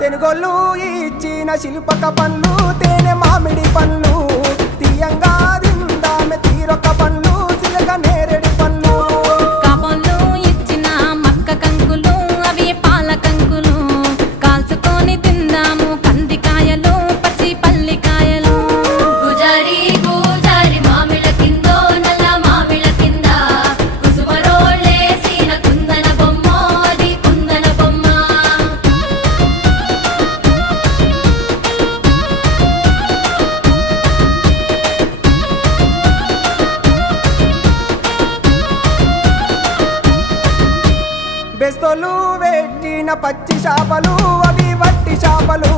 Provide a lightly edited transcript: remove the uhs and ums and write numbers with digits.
తెనుగోళ్ళు ఇచ్చిన శిల్పక పండ్లు తేనె మామిడి పండ్లు తీయంగా తిందామె తీరొక్క పండ్లు చిలక నేరేడి పండ్లు కాబోళ్ళు ఇచ్చిన మక్క కంకులు అవి పాల కంకులు కాల్చుకొని తిందాము కందికాయలు పచ్చి పల్లికాయలు గుజారి గుజారి మామిళ్ళ కిందో నల్ల మామిళ్ళ కింద కుసుమరోళ్ళేసిన కుందన బొమ్మ అది కుందన బొమ్మ బెస్తోలు పెట్టిన పచ్చి చేపలు అవి వట్టి చేపలు